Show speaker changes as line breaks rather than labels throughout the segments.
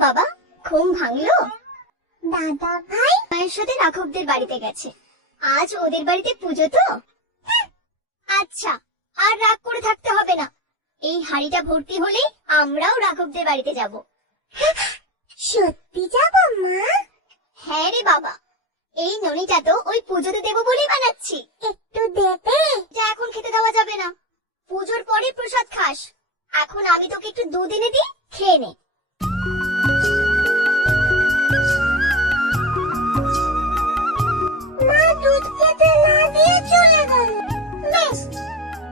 বাবা? ঘুম ভাঙলো?
দাদা ভাই?
মায়ের সাথে রাঘবদের বাড়িতে গেছে। আজ ওদের বাড়িতে পুজো তো? হ্যাঁ। আচ্ছা আর রাগ করে থাকতে হবে না। এই হাড়িটা ভর্তি হলেই আমরাও রাঘবদের বাড়িতে যাব।
সত্যি যাব, মা?
হ্যাঁ রে বাবা। এই ননিটা তো ওই পুজোতে দেবো বলেই বানাচ্ছি।
একটু দেবে?
যা এখন খেতে দেওয়া যাবে না। পুজোর পরে প্রসাদ খাস। এখন আমি তোকে একটু দুধ এনে দিই, খেয়ে নে।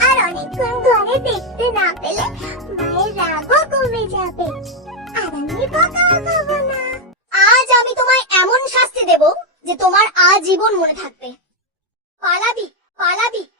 আর অনেকক্ষণ দেখতে না পেলে মায়ের
আজ আমি তোমায় এমন শাস্তি দেব যে তোমার আজীবন মনে থাকবে। পালাবি পালাবি।